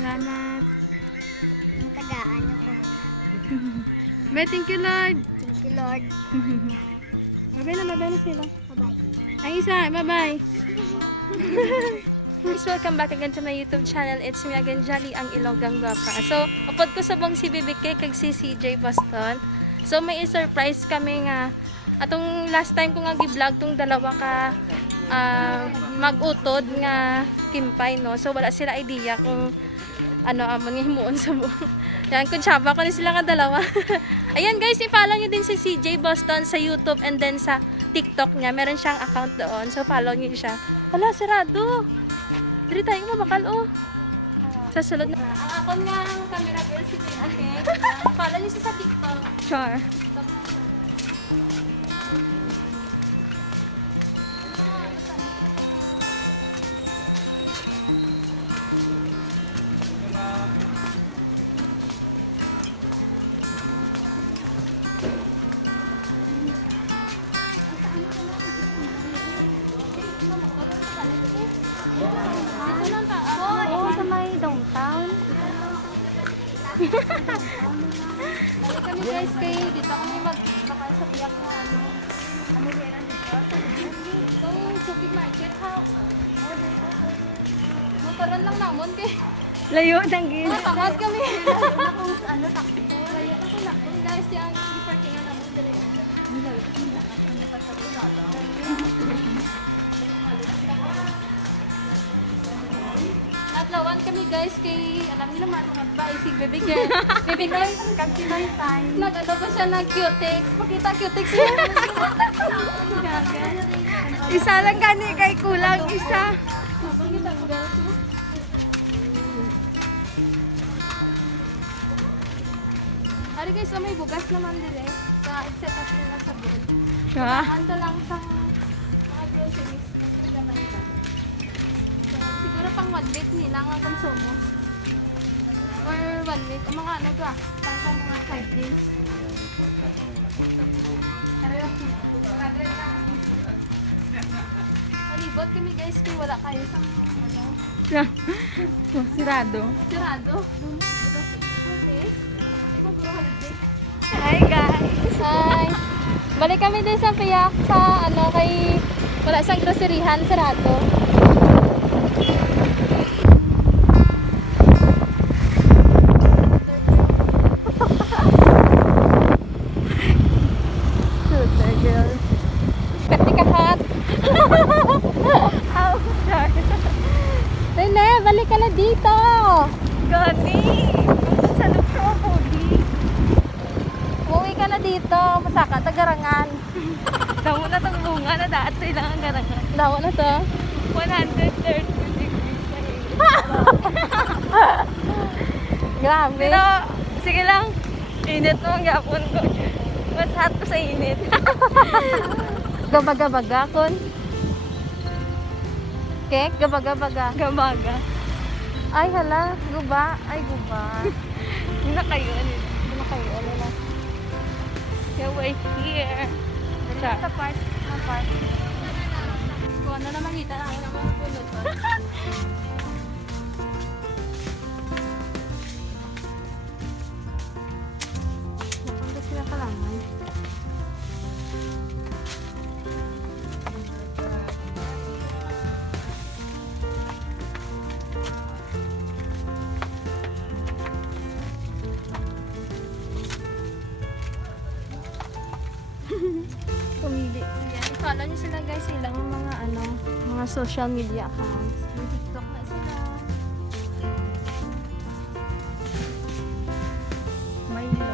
Salamat. Ang tagaan ko. Bye, thank you, Lord. Thank you, Lord. Bye-bye na sila. Bye-bye. Ang isa, bye-bye. Guys, welcome back again to my YouTube channel. It's me again, Jolie, ang ilonggang Gwapa. So, upod ko sa bang si BBK kag si CJ Boston. So, may surprise kami nga. Atong last time ko nga gi-vlog tong dalawa ka mag-utod nga Kempay, no? So, wala sila idea kung ano mga himuon sa buong. Yan, kung tsaba ko na sila ka dalawa. Ayan guys, i-follow nyo din si CJ Boston sa YouTube and then sa TikTok niya. Meron siyang account doon. So, follow nyo siya. Wala, sirado. Dili tayo mabakal, oh. Sa sulod na. Ang akon nga camera girl si Pinake. Follow nyo siya sa TikTok. Sure. Oo, sa may downtown. Balik kami guys kay dito kami magbakal sa piyak na ano meron dito sa itong supermarket ha. Motoran lang namon kay layo ng gilid. Tangad kami. Ano, takbo. Layo na kung lakon guys di ang parkingan namon dali. Layo kasi ano pa sa Surallah. Natlawan kami guys kay alam niyo naman mga babae si bibigyan. Bibigyan kag Pinoy time. Nag-ano ba siya ng cutex? Pakita cutex niya. Isa lang gani kay kulang isa. Pakita ko guys. Ari guys, may bugas naman dire. Sa except at yung sabon. Ando lang sa mga groceries. Kasi naman ito. Siguro pang 1 week nila ang konsumo. Or 1 week. Ang mga ano ba? Pang mga 5 days. Malibot kami guys kung wala kayo sa ano. Sirado. Sirado. Okay. Hi guys. Hi. Balik kami din sa piyak sa ano kay wala sang groceryhan sirado. Rene, balik ka na dito. Gani. Sa lukro ko di. Umuwi ka na dito. Masaka, tagarangan. Damo na tong bunga na daat sa ilang ang garangan. Dawa na to. 130 degrees na Grabe. Pero, sige lang. Init mo ang gapon ko. Mas hot ko sa init. Gabaga-baga kon. Kek, gabaga-baga. Gamaga. Ay hala, guba. Ay guba. Hindi na kayo. Ano kayo? Ano na? You're right here. Sa part. Sa part. Kung ano naman kita na ang mga pulot pa. Napunta sila kalaman. Pumili. Yan, i-follow nyo sila guys sa ilang mga ano, mga social media accounts. May TikTok na sila. Milo.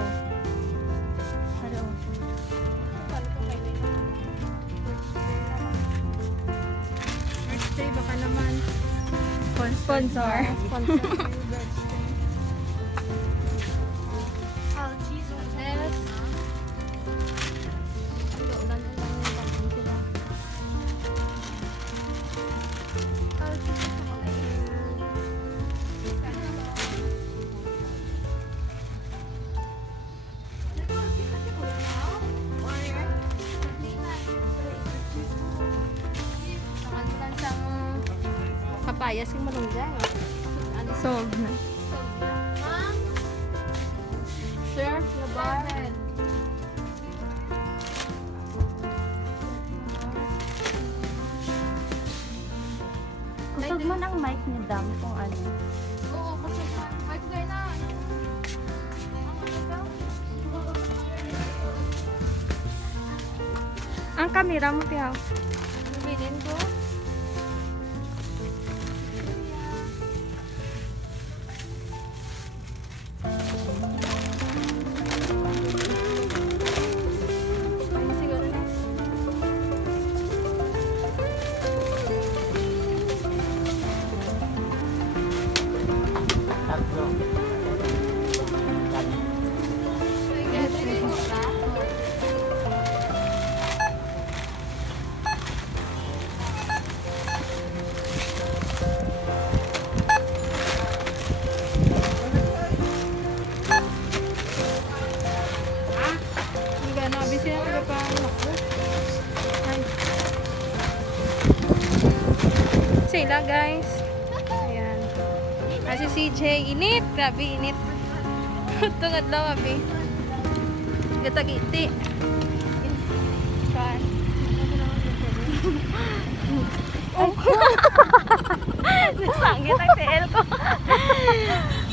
Ano? Follow ko kayo na. Birthday baka naman. Sponsor. Sponsor. Oh, Jesus. Yes. Ulan-ulan yung tapong sila. Oh, Jesus. Papayas yung malunggay. Sob na. Kusog man ang mic ni Dam kung ano. Oo, kasi mic guy na. Ang kamera mo, Tiyaw. Bilhin ko. Ay, siguro na. Sila guys. Ayan. Kasi CJ, init. Grabe, init. Tungad lang, abi. Gatagiti. Saan? Nasangit ang TL ko.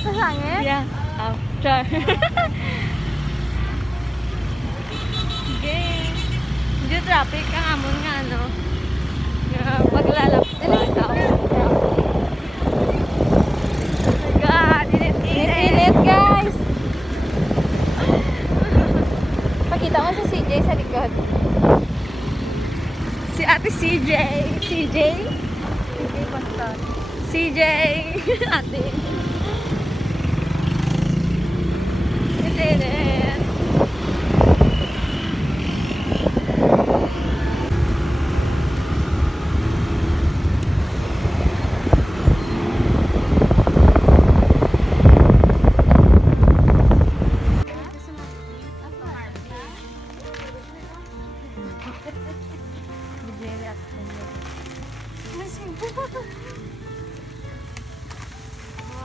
Nasangit? Yeah. Oh, char. Okay. Hindi traffic ang amon nga, ano. Paglalap. God, Init, guys. Pakita mo si CJ sa likod. Si Ate CJ. CJ? CJ Constant. CJ. Ate. Init.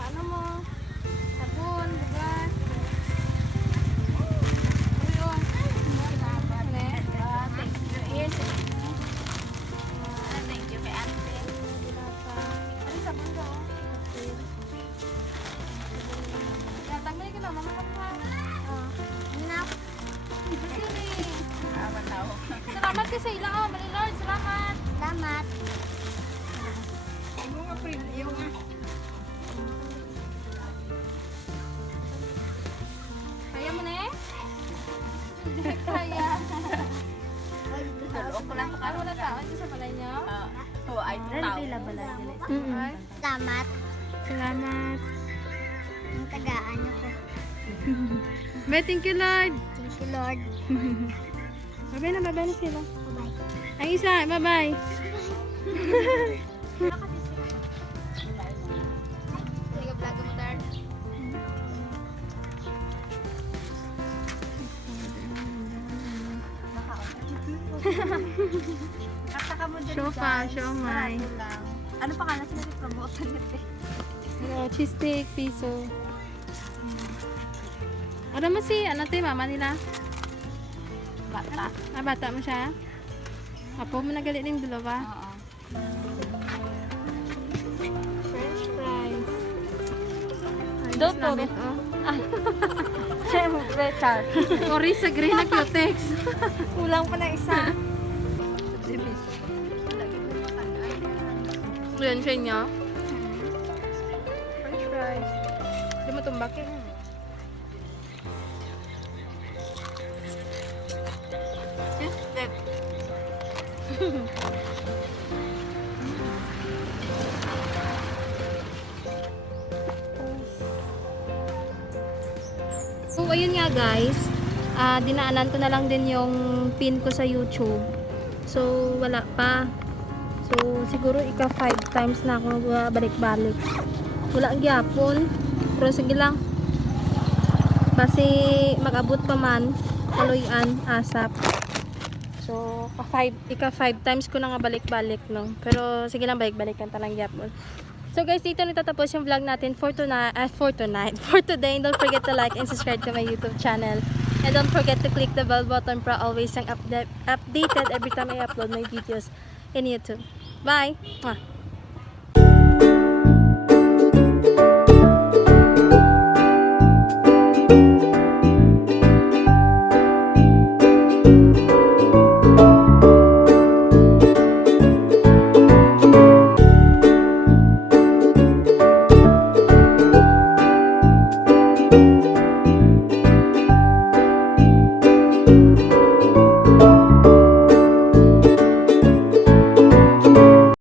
Ano mo? Sabon, bugas. Ayun. Yes. Thank you kay Ate. Ano sabon ko? Tanggalin ko na mga kapwa. Nap. Salamat ka sa ila. Oh, Mali Lord. Salamat. Salamat. Kaya mo na eh? Kaya. Ano wala tao ito sa balay niyo? Salamat. Salamat. Ang tagaan niyo po. Bye, thank you, Lord. Thank you, Lord. Bye na sila. Bye-bye. Ang isa, bye-bye. Sige, vlog mo, Dar. Siomay. Ano pa ka na sila promote ulit eh? Cheese steak, piso. Ano mo si, ano to yung mama nila? Bata. Ah, bata mo siya? Apo mo nagalit ng dalawa? Oo. French fries. Doon to. Namin, oh. Siyempre, char. Ori sa green na cutex. Kulang pa na isa. Yan siya niya. French fries. Hindi mo tumbak yun. So, ayun nga guys. Dinaanan ko na lang din yung pin ko sa YouTube. So, wala pa. So, siguro ika 5 times na ako balik-balik. Wala ang gyapon. Pero sige lang. Kasi mag-abot pa man. Kaloyan, asap. So, ika 5 times ko na nga balik-balik, no? Pero sige lang, balik-balikan talang gyapon. So guys, dito natatapos yung vlog natin for today. For today. Don't forget to like and subscribe to my YouTube channel. And don't forget to click the bell button para always yung updated every time I upload my videos in YouTube. Bye! Mwah.